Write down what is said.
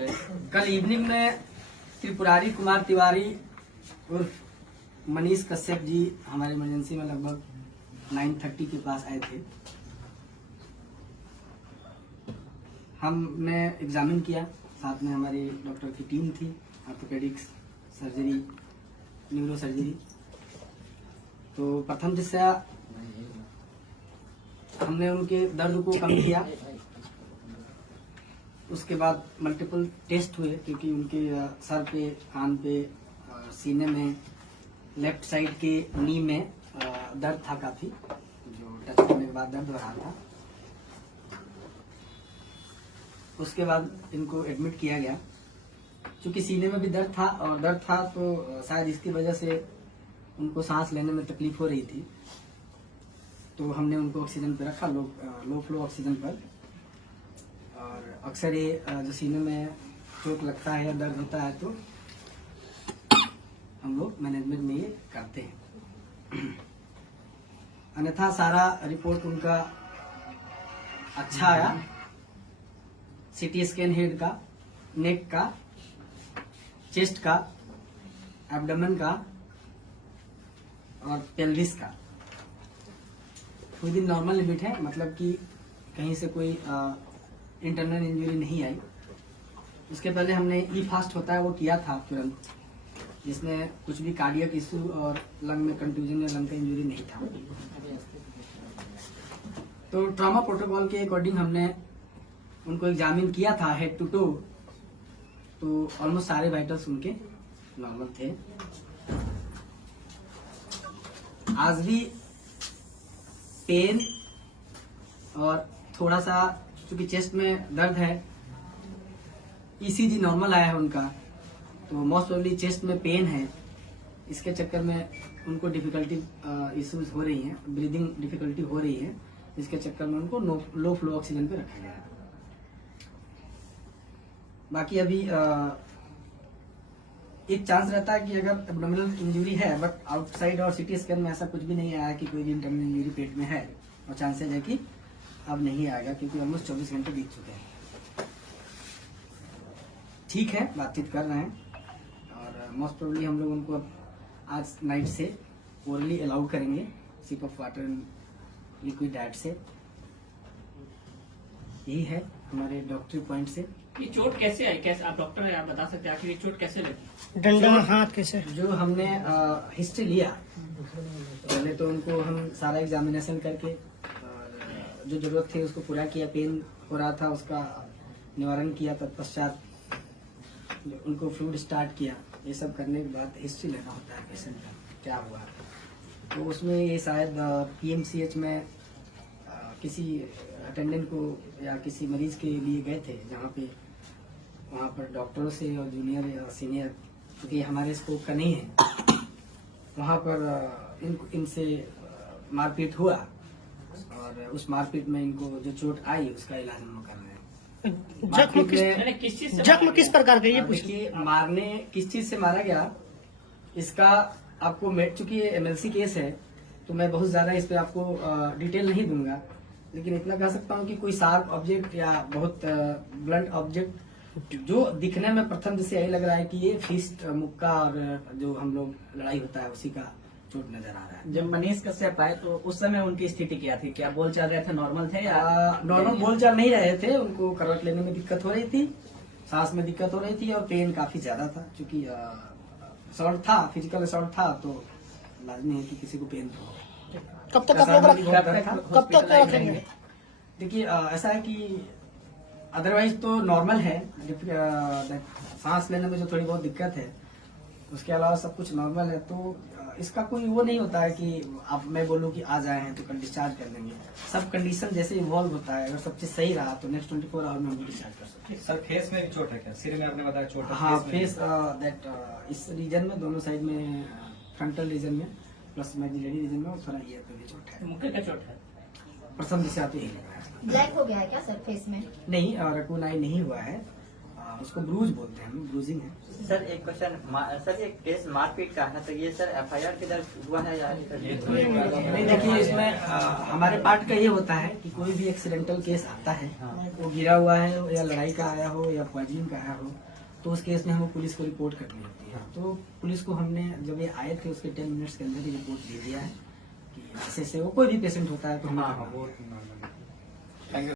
कल इवनिंग में त्रिपुरारी कुमार तिवारी उर्फ मनीष कश्यप जी हमारे इमरजेंसी में लगभग 9:30 के पास आए थे। हमने एग्जामिन किया, साथ में हमारी डॉक्टर की टीम थी, ऑर्थोपेडिक्स, सर्जरी, न्यूरो सर्जरी। तो प्रथम दृष्टया हमने उनके दर्द को कम किया। उसके बाद मल्टीपल टेस्ट हुए, क्योंकि उनके सर पे, कान पे, सीने में, लेफ्ट साइड के नी में दर्द था काफी, जो टच करने के बाद दर्द हो रहा था। उसके बाद इनको एडमिट किया गया। क्योंकि सीने में भी दर्द था और दर्द था तो शायद इसकी वजह से उनको सांस लेने में तकलीफ हो रही थी, तो हमने उनको ऑक्सीजन पे रखा, लो फ्लो ऑक्सीजन पर। और अक्सर ये जो सीने में चोट लगता है या दर्द होता है तो हम लोग मैनेजमेंट में ये करते हैं। अन्यथा सारा रिपोर्ट उनका अच्छा आया। सीटी स्कैन हेड का, नेक का, चेस्ट का, एब्डोमेन का और पेल्विस का विद इन नॉर्मल लिमिट है, मतलब कि कहीं से कोई इंटरनल इंजरी नहीं आई। उसके पहले हमने ई फास्ट होता है वो किया था तुरंत, जिसमें कुछ भी कार्डियक इशू और लंग में कंट्यूजन या लंग का इंजरी नहीं था। तो ट्रॉमा प्रोटोकॉल के अकॉर्डिंग हमने उनको एग्जामिन किया था हेड टू टो, तो ऑलमोस्ट सारे वाइटल्स उनके नॉर्मल थे। आज भी पेन और थोड़ा सा क्योंकि चेस्ट में दर्द है, ईसीजी नॉर्मल आया है उनका, तो मोस्ट प्रोबेबली चेस्ट में पेन है। इसके चक्कर में उनको डिफिकल्टी इश्यूज हो रही हैं, ब्रीदिंग डिफिकल्टी हो रही है, इसके चक्कर में उनको लो फ्लो ऑक्सीजन पे रखा गया है। बाकी अभी एक चांस रहता है कि अगर एब्डोमिनल इंजरी है, बट आउटसाइड और सीटी स्कैन में ऐसा कुछ भी नहीं आया कि कोई भी इंटरनल इंजरी पेट में है, और चांसेज है कि अब नहीं आएगा, क्योंकि ऑलमोस्ट 24 घंटे बीत चुके हैं। ठीक है, बातचीत कर रहे हैं और मोस्ट प्रोबेबली हम लोग उनको आज नाइट से ओरली अलाउ करेंगे, sip of water and liquid diet से। यही है हमारे डॉक्टरी पॉइंट से। ये चोट कैसे आई, कैसे आप डॉक्टर हैं, आप बता सकते हैं आखिर ये चोट कैसे लगी? डंडा में हाथ कैसे? जो हमने हिस्ट्री लिया, पहले तो उनको हम सारा एग्जामिनेशन करके और जो जरूरत थी उसको पूरा किया, पेन हो रहा था उसका निवारण किया, तत्पश्चात उनको फ्लूइड स्टार्ट किया। ये सब करने के बाद हिस्ट्री लेना होता है पेशेंट का क्या हुआ, तो उसमें ये शायद पीएमसीएच में किसी अटेंडेंट को या किसी मरीज के लिए गए थे, जहाँ पे वहाँ पर डॉक्टरों से और जूनियर या सीनियर, क्योंकि हमारे स्कोप का नहीं है, वहाँ पर इनसे मारपीट हुआ और उस मारपीट में इनको जो चोट आई उसका इलाज हम कर रहे हैं। जख्म किस प्रकार का, ये पूछिए। मारने किस चीज से मारा गया, इसका आपको चूंकि एमएलसी केस है तो मैं बहुत ज्यादा इस पे आपको डिटेल नहीं दूंगा, लेकिन इतना कह सकता हूँ कि कोई शार्प ऑब्जेक्ट या बहुत ब्लंट ऑब्जेक्ट जो दिखने में प्रथम से यही लग रहा है कि ये फिस्ट, मुक्का और जो हम लोग लड़ाई होता है उसी का चोट नजर आ रहा है। जब मनीष कश्यप आए तो उस समय उनकी स्थिति क्या थी, क्या बोल चाल रहे थे, नॉर्मल थे या नॉर्मल बोल चाल नहीं रहे थे? उनको करवट लेने में दिक्कत हो रही थी, सांस में दिक्कत हो रही थी और पेन काफी ज्यादा था। क्योंकि असॉल्ट था, फिजिकल असॉल्ट था, तो लाजमी है कि किसी को पेन तो हो। कब तक रखेंगे? देखिए ऐसा है कि अदरवाइज तो नॉर्मल है, सांस लेने में जो थोड़ी बहुत दिक्कत है, उसके अलावा सब कुछ नॉर्मल है। तो इसका कोई वो नहीं होता है कि अब मैं बोलूँ कि आ जाए हैं तो कल डिस्चार्ज कर देंगे। सब कंडीशन जैसे इवॉल्व होता है, अगर सब चीज सही रहा तो नेक्स्ट 24 आवर में हम डिस्चार्ज कर सकते हैं। सर फेस में भी चोट है क्या? सिर में आपने बताया चोट है? हाँ, फेस दैट इस रीजन में, दोनों साइड में, फ्रंटल रीजन में प्लस मैक्सिलरी रीजन में, और थोड़ा ईयर पे भी चोट है। मुक्के का चोट है? प्रथम दिशा तो यही लग रहा है। ब्लैक हो गया है क्या सर फेस में? नहीं, रकून आई नहीं हुआ है। उसको ब्रूज बोलते हैं हम, ब्रूजिंग है। सर एक क्वेश्चन, सर ये केस मारपीट का है तो ये सर एफआईआर के दर्ज हुआ है या नहीं, देखिए इसमें हमारे पार्ट का ये होता है कि कोई भी एक्सीडेंटल केस आता है, वो गिरा हुआ है या लड़ाई का आया हो या पॉइजनिंग का आया हो, तो उस केस में हमको पुलिस को रिपोर्ट करनी होती है। तो पुलिस को हमने जब ये आए थे उसके 10 मिनट्स के अंदर ही रिपोर्ट दे दिया है कि ऐसे वो कोई भी पेशेंट होता है तो हाँ हाँ हम वो normal है।